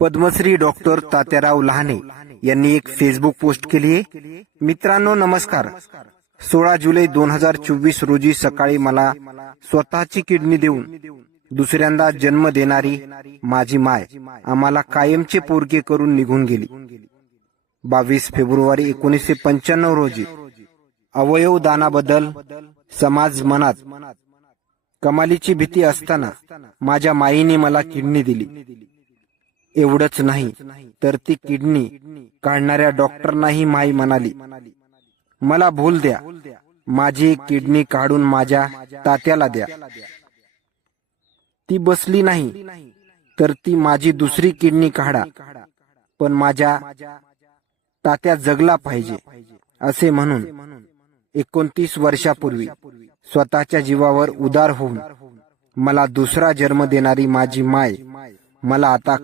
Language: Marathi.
पद्मश्री डॉक्टर तात्याराव लहाने यांनी एक फेसबुक पोस्ट केली आहे. मित्रांनो नमस्कार. सोळा जुलै दोन हजार चोवीस रोजी सकाळी मला स्वतःची किडनी देऊन दुसऱ्यांदा जन्म देणारी माझी माय आम्हाला कायमचे पोरके करून निघून गेली. बावीस फेब्रुवारी एकोणीसशे पंच्याण्णव रोजी अवयव दानाबद्दल समाज मनात कमालीची भीती असताना माझ्या माईने मला किडनी दिली. एवढंच नाही. तर ती किडनी काढणाऱ्या डॉक्टरनाही माई म्हणाली. मला भूल द्या. माझी किडनी काढून माझ्या तात्याला द्या. ती बसली नाही. तर ती माझी दुसरी किडनी काढा. पण माझ्या तात्या जगला पाहिजे असे म्हणून एकोणतीस वर्षापूर्वी स्वतःच्या जीवावर उदार होऊन मला दुसरा जन्म देणारी माझी माय मला आता